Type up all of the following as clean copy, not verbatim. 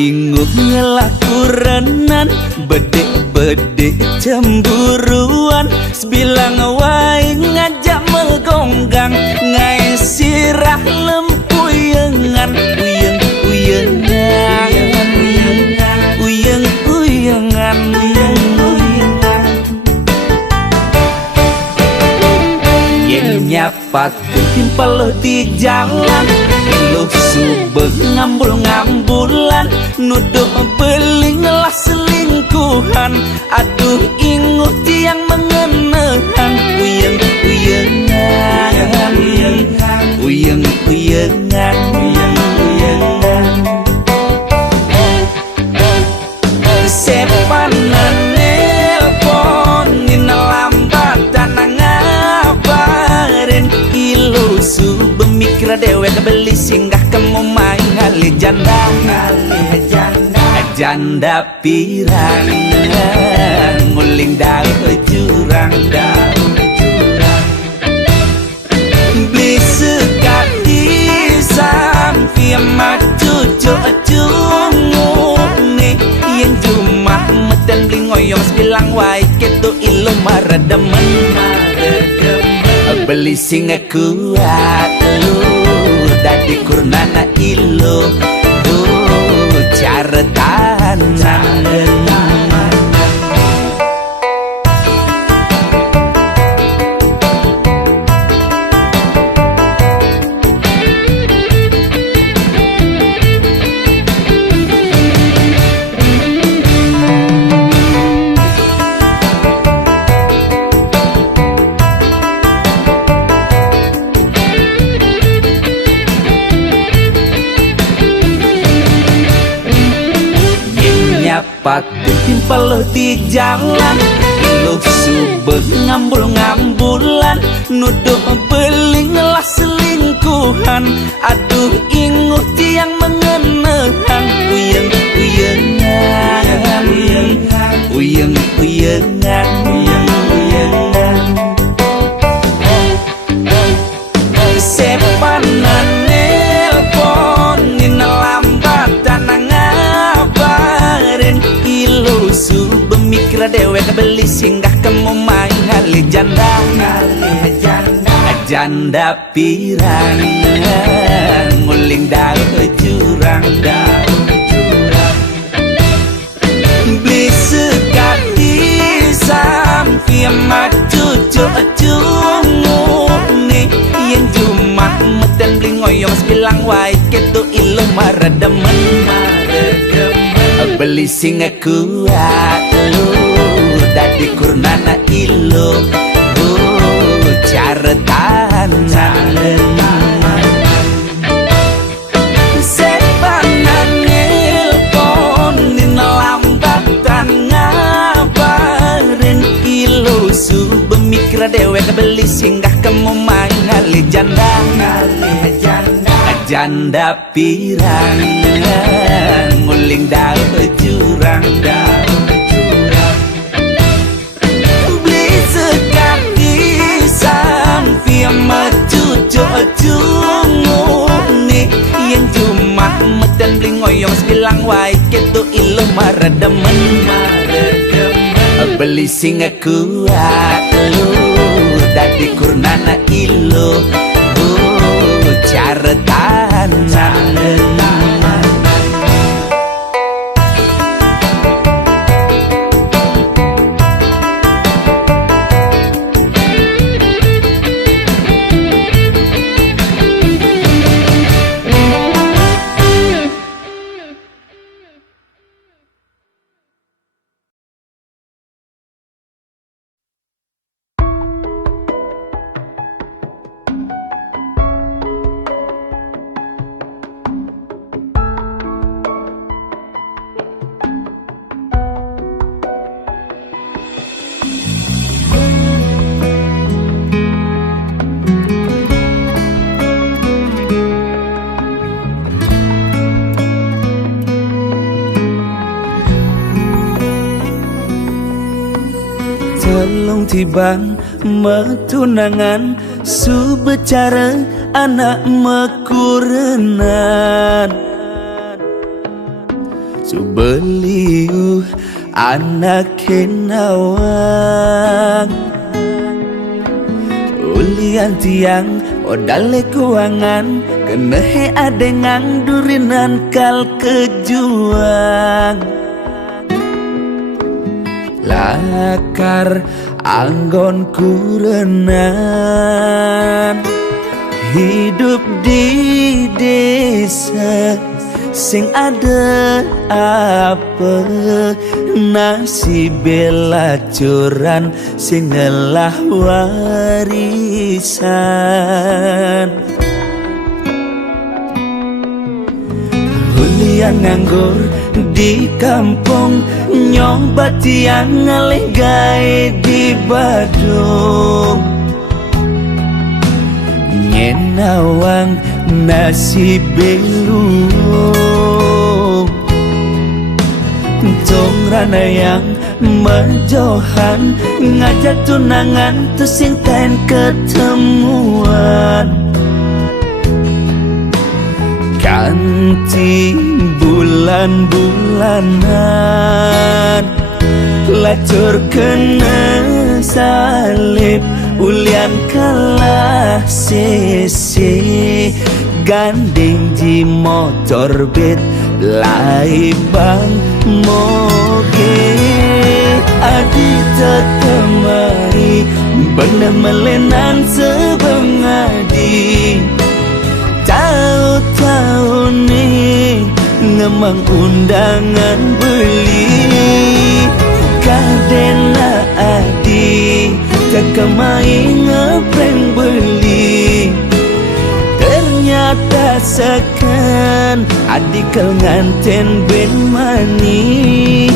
ingup ngelaku renan bedek-bedek cemburuan sebilang wae ngajak megonggang ngai sirah lempuyengan uyeng-uyengan uyeng-uyengan yen nyapat timpal di jalan lu subeng ngambul-ngambulan nuduh beling lah selingkuhan aduh ingut tiang mengenahan uyeng-uyengan uyeng-uyengan sepanan nelponin lambatan ngabarin ilu subeng mikir dewek beli singgah kamu main ngali janda pirang nguling daun jurang beli sekati sampai maju cungu nih yang cuma medan beli ngoyong sebilang wae ketu ilu marademen beli singa kuat lu dadi kurnana ilu caretan pat timpal di jalan lu subeng ngambul-ngambulan nuduh beling lah selingkuhan aduh ingut tiang mengenahan uyeng-uyengan uyeng-uyengan sepanan nelponin lambatan ngabarin ilu subeng mikir dewek beli singgah kamu main ngali janda pirang nguling daun jurang beli sekati sampai maju cungu nih yang cuma medan beli ngoyong sebilang wae ketu ilu marademen beli singa kuat lu dadi kurnana ilu caretan sepanan nelponin lambatan ngabarin ilu subeng mikir dewek beli singgah kamu main ngali janda pirang nguling daun jurang beli sekati sampai maju cungu nih yang cuma medan beli ngoyong sebilang wae ketu ilu marademen beli singa kuat lu dadi kurnana ilu caretan telung tibang metunangan su becara anak mekurenan Subeliu anak kenawang ulian tiang modal keuangan kenehe adengang durinan kal kejuang lakar anggon kurenan hidup di desa sing ada apa nasib belacuran sing ngelah warisan hulian nganggur di kampung nyoba tiang ngalih gawe di Badung nyenawang nasib belum tong rana yang menjohan ngajak tunangan tu sing kain ketemuan kanti bulan-bulanan lacur kena salib ulian kalah sese gandeng di motor bet lai bang moge adi tetemari bener melenan sebengadi tahu-tahu nih ngemang undangan beli kadena adi tekemai ngeprank beli ternyata sekan adikel nganten ben mani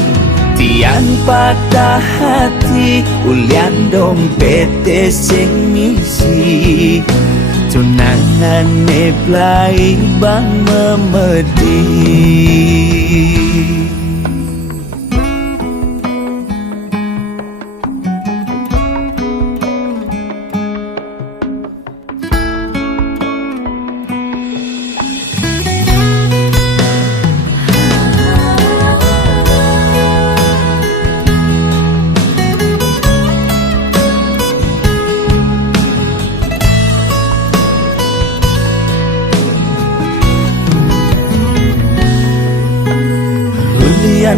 tiang patah hati ulian dompet sing misi tunangan neblai bang memedi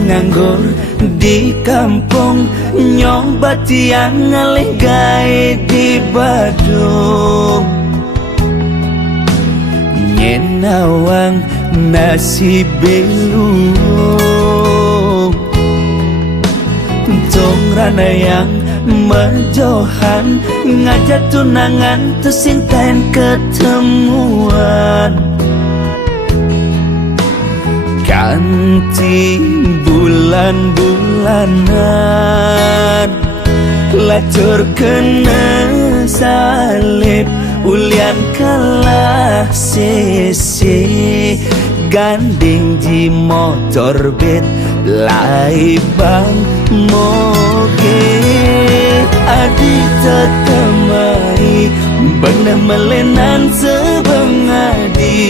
nganggur di kampung nyoba tiang ngalih gawe di Badung nyenawang nasib belum tong rana yang menjohan ngajak tunangan tu sing kain ketemuan kanti bulan-bulanan lacur kena salib ulian kalah sese gandeng di motor bet lai bang moge adi tetemai bener melenan sebengadi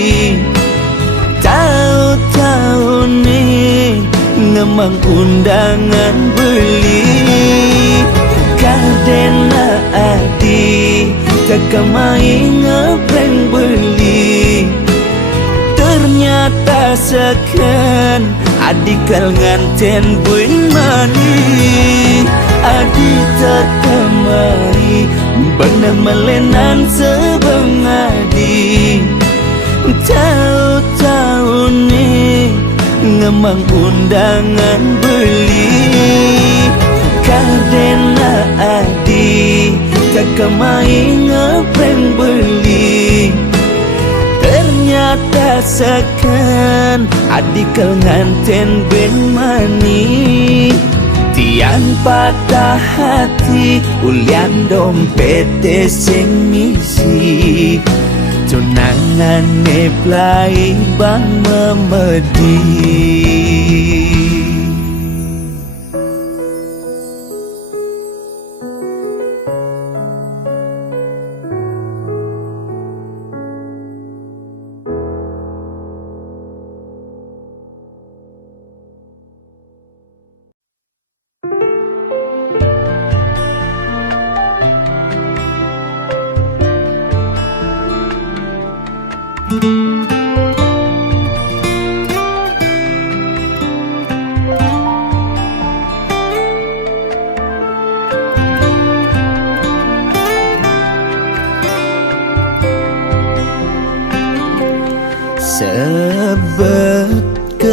tahu-tahu nih ngemang undangan beli kadena adi tekemai ngeprank beli ternyata sekan adikel nganten buen mani adi tekemai bener melenan sebengadi tahu-tahu nih ngemang undangan beli kadena adi tekemai ngeprank beli ternyata sekan adikel nganten ben mani tiang patah hati ulian dompet sing misi tunangan neblai bang memedi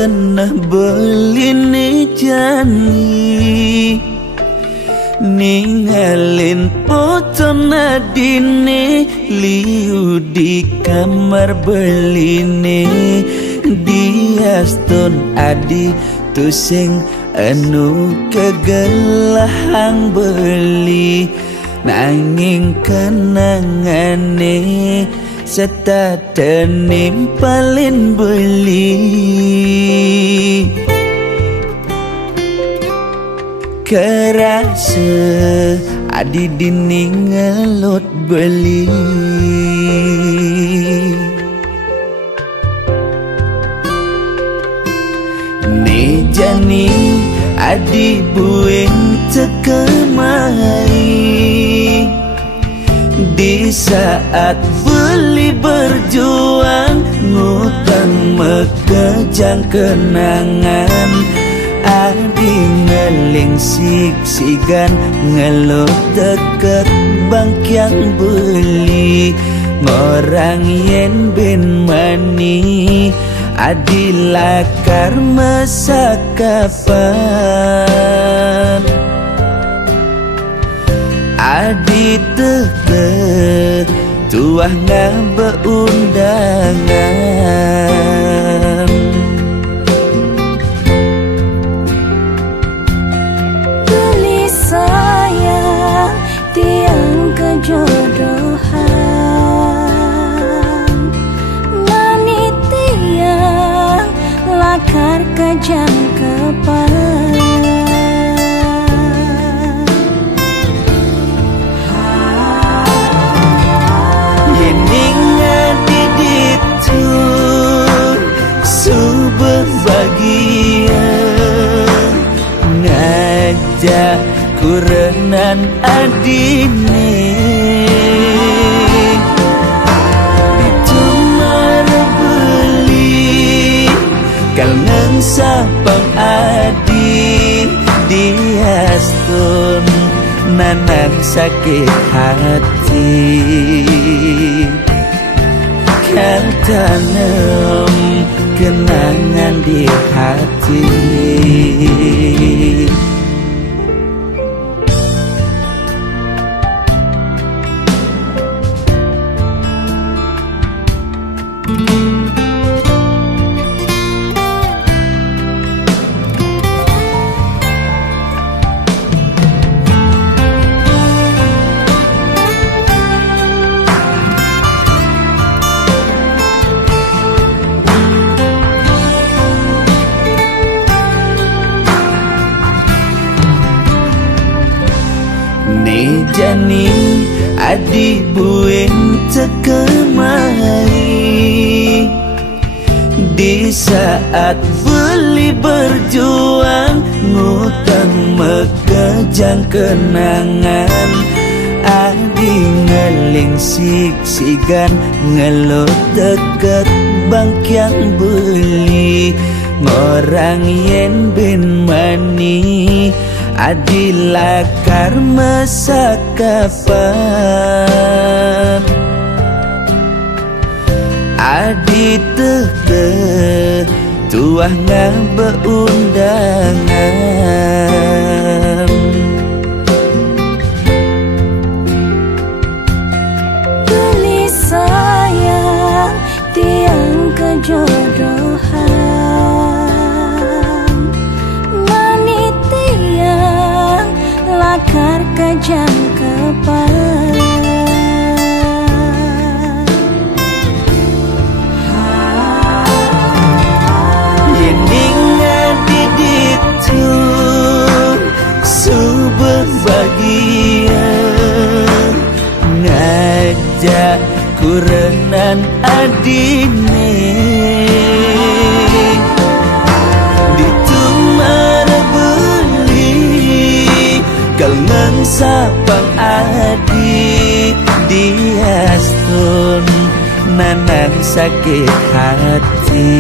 senah belini jani ninggalin foto nadine liu di kamar beline diaston adi tusing anu kegelahang beli nanging kenangane serta tenimpalin beli kerasa adi dini ngelot beli ni jani adi bueng tekemai di saat beli berjuang ngutang mekejang kenangan adi ngeling siksigan ngeluh deket bangkyang beli ngorang yen ben mani adi lakar masa kapan adi teke tuah ngabe undangan beli sayang tiang kejodohan mani tiang lakar kejang kepala bahagia ngajak kurenan adine ditumar beli kal sapang adi diastun nanang sakit hati kal tanam kenangan di hati ni jani adi bueng tekemai di saat beli berjuang ngutang mekejang kenangan adi ngeling siksigan ngeluh deket bangkyang beli ngorang yen ben mani adi lakar masa kapan adi teke tuah ngabe undangan beli sayang tiang kejodohan mani tiang lakar kejang kepala bahagia ngajak kurenan adine ditumar beli kal sapang adi diastun nanang sakit hati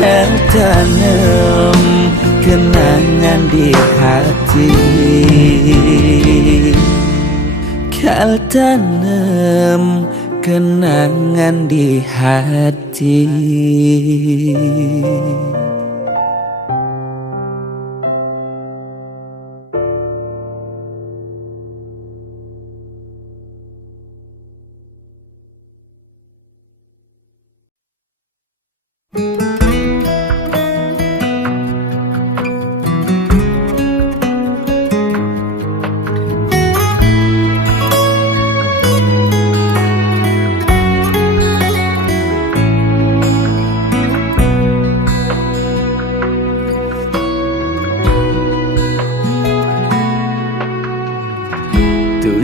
kal tanam kenangan di hati kal tanam kenangan di hati.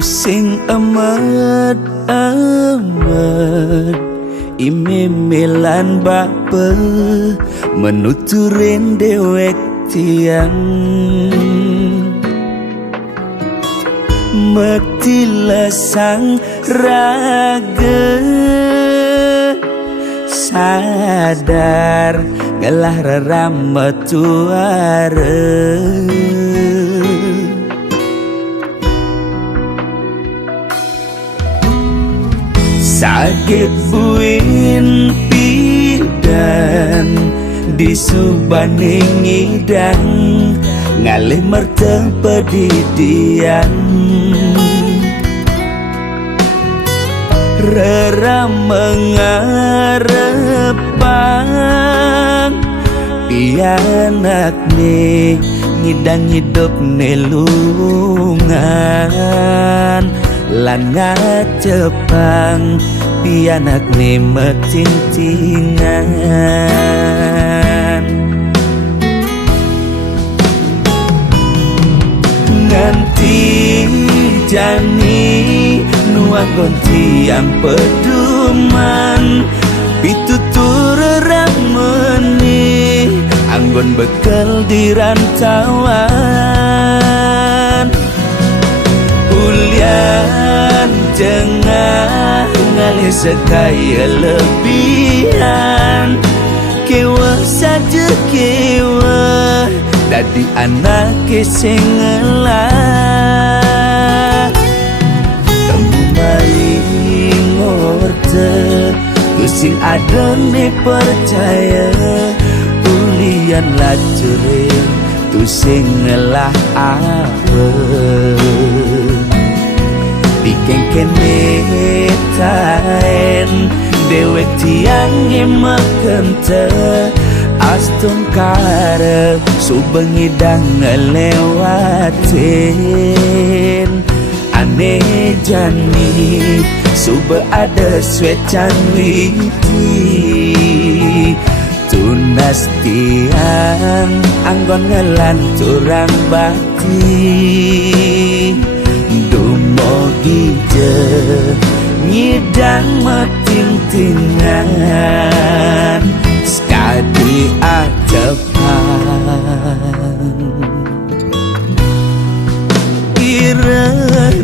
Sing amat imemelan bape menuturin dewek tiang metila sang raga sadar ngalah rarama tuara sakit buin pidan di subaning ngidang ngalih merteng pedidian rera mengarepang pianak ne ngidang hidup nelungan lan ngacepang pianak ne metintingan nganti jani nuang gonti yang peduman pitutur rameni anggon bekal di rantauan ulian jengah ngalih sekaya lebihan kewa saja kewa dadi anak kesengelah temu maling ngorte tusing adem ne percaya ulian lacure tusing ngelah apa Dikeng kene taen dewek tiang emakente aston kare subengi dang ngelewatin aneh jani sube ada swecan witi tunas tiang anggon ngelanturang bati gija ngidang meting-tingan sekali adepan irama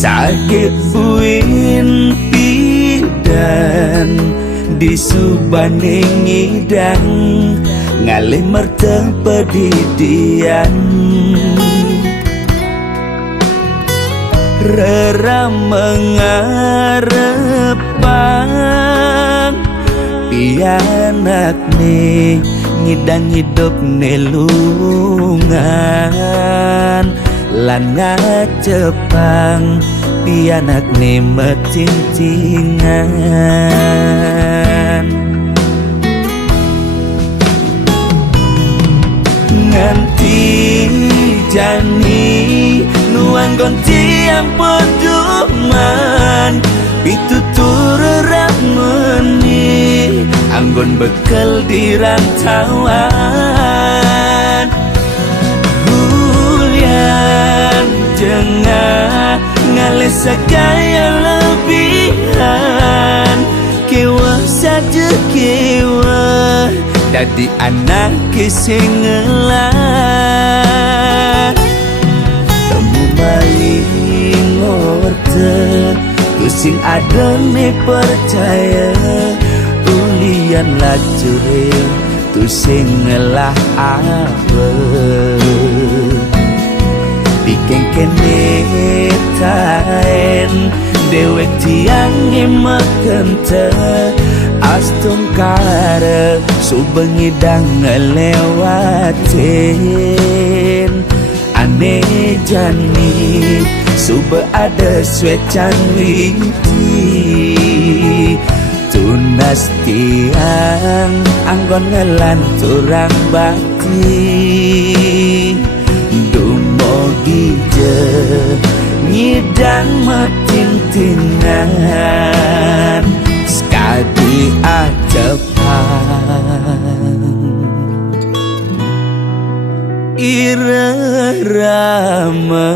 sakit buin pidan di subaning ngidang ngalih merteng pedidian rera mengarepang pianak ne ngidang hidup nelungan lan ngacepang pianak ne metintingan nganti jani nuang gonti yang peduman pitutur rameni anggon bekal di rantauan jengah ngalih sekaya lebihan kewa saja kewa jadi anak sing ngelah temu maling ngorte ku sing adone percaya ulian lajure tu sing ngelah apa dikeng kene taen dewek tiang emakente astung kare subengi dang ngelewatin aneh jani sube ada swecan witi tunas tiang anggon ngelan turang bakti dumogi je ngidang metintingan sekali ajapan irama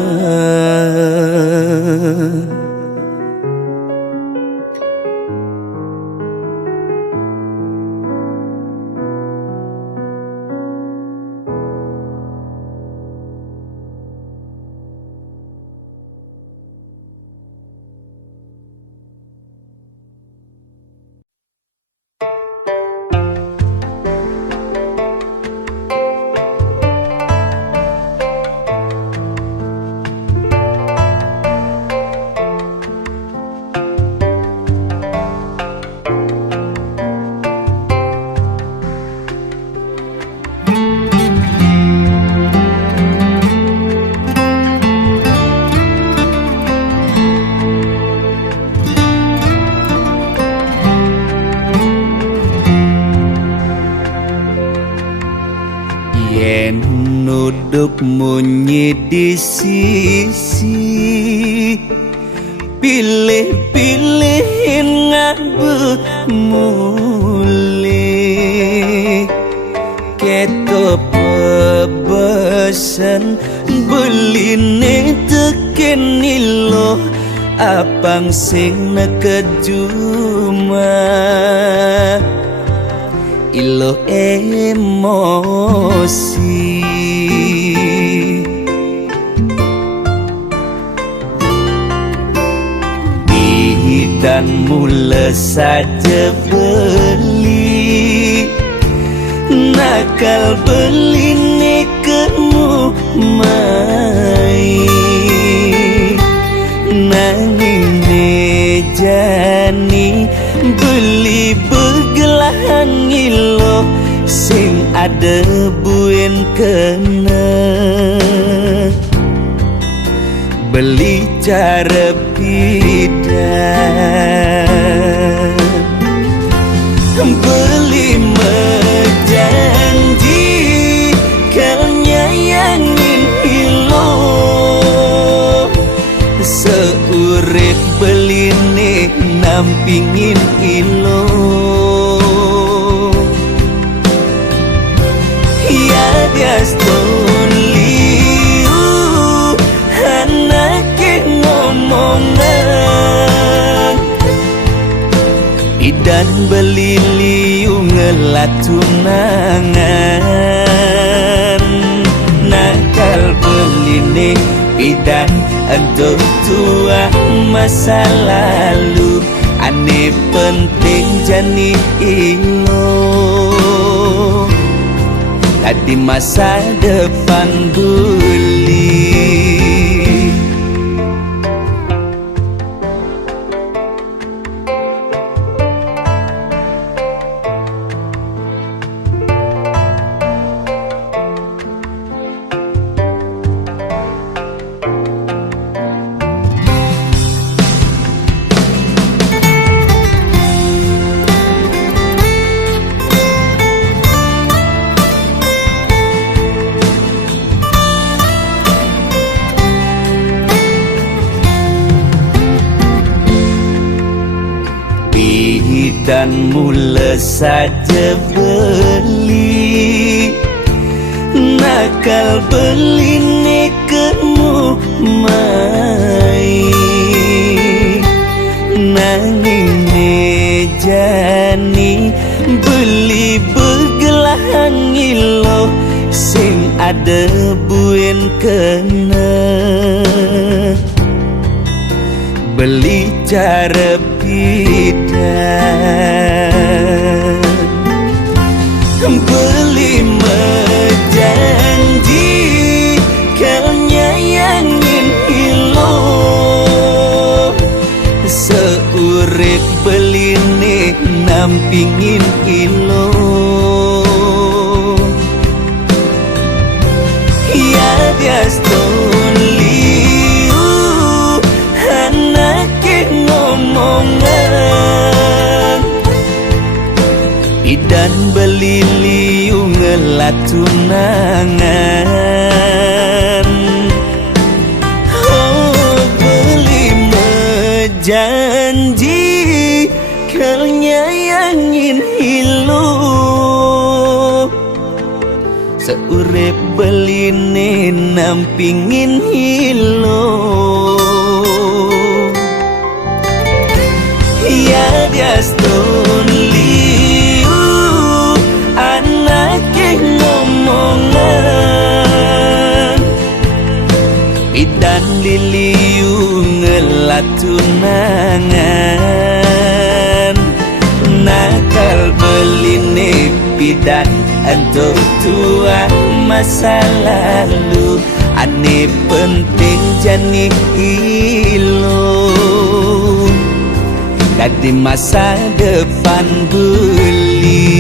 nuduk munyi di sisi pilih-pilihin ngabu mulih keto pebesen beline teken ilo apang sing nekejuma ilo emosi dan mula saja beli nakal beli nekemu mai nanging nejani beli begelahan ngilo sing ada buen kena beli cara bidan beli menjanji kal nyayangin ilo seurip beli nek nampingin ilo ya gaston dan beli liu ngelatunangan nakal beli nih bidan untuk tua masa lalu aneh penting jani ilo tadi masa depan beli dan mula saja beli nakal beli nekemu mai nanging nejani beli begelah kena beli cara bidan beli menjanji kau nyayangin ilo seurip beli nih nampingin ilo ya diaston liu anaknya ngomongan idan beli liu ngelat tunangan oh beli menjanji kau nyayangin ilo seurep beline nampingin hilo ya diaston liu anaknya ngomongan idan liliu ngelat tunangan nakal beline bidan untuk tua masa lalu ane penting jani ilo dan di masa depan beli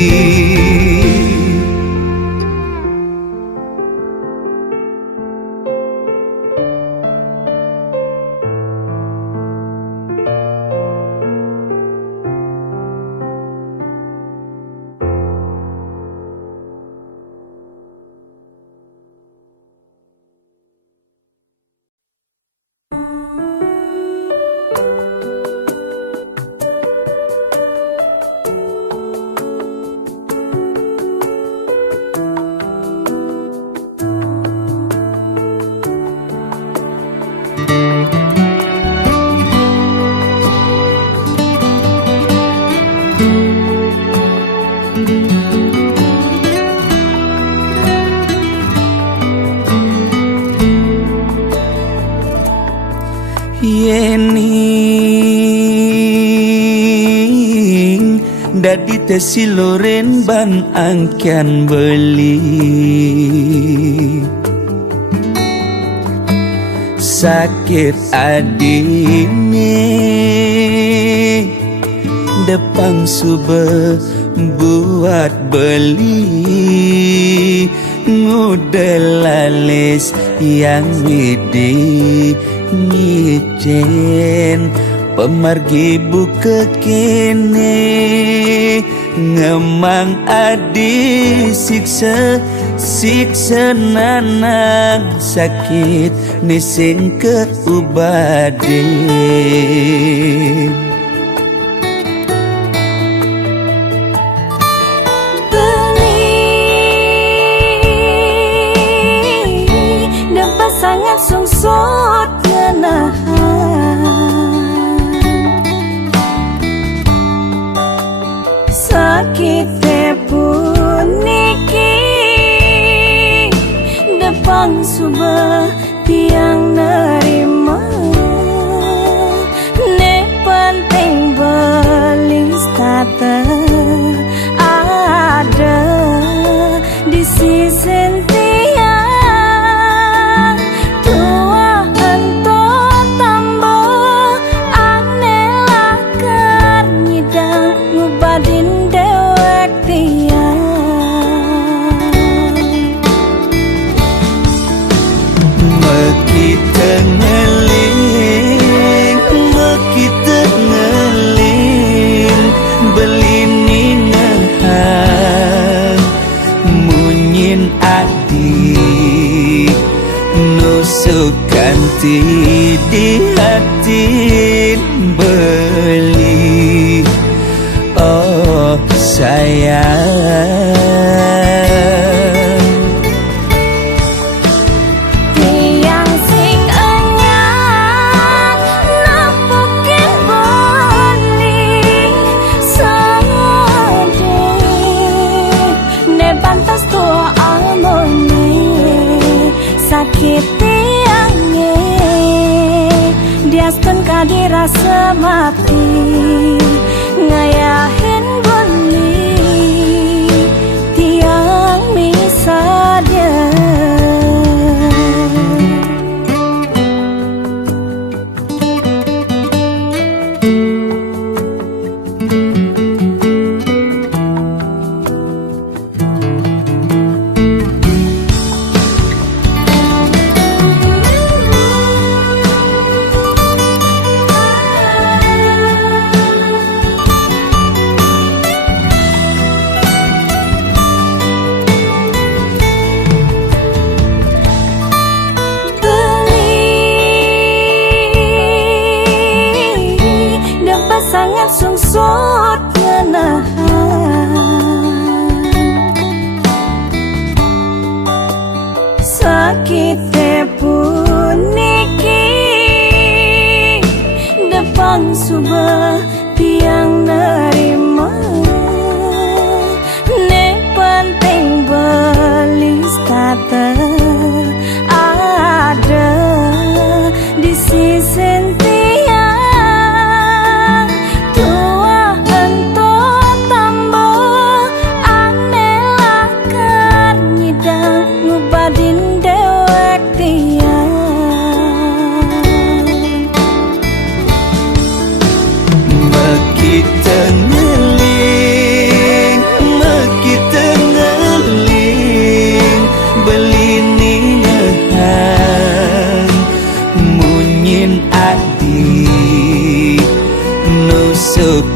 yening dadi tesi loren ban angkian beli sakit adine depang sube buat beli ngudelalis yang widi nyicen pemargi buka kene ngemang adi siksa nanang sakit nising ke ubade sangat sungsut kenahan sakit pun niki depang subah tiang nerima ne penting belis tata ada di sisi ganti di hati beli oh sayang tiang sing enyang napukin beli sade ne pantas tua amone sakit Diastun kadirasa mati ngayahin beli tiang misalnya. Sangat sungsut ngenahan sakite puniki depan subah tiang nerima ne penting belis tata ada di sisi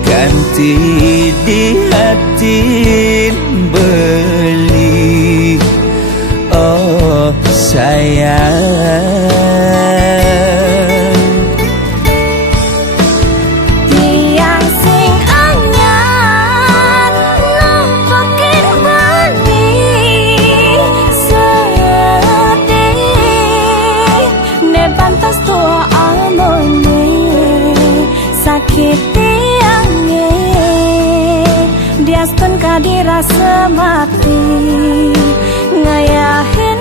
ganti di hati beli. Oh sayang, tiang sing anyar nampakin beli sedih ne pantas tua amone sakit diastun kadirasa mati ngayahin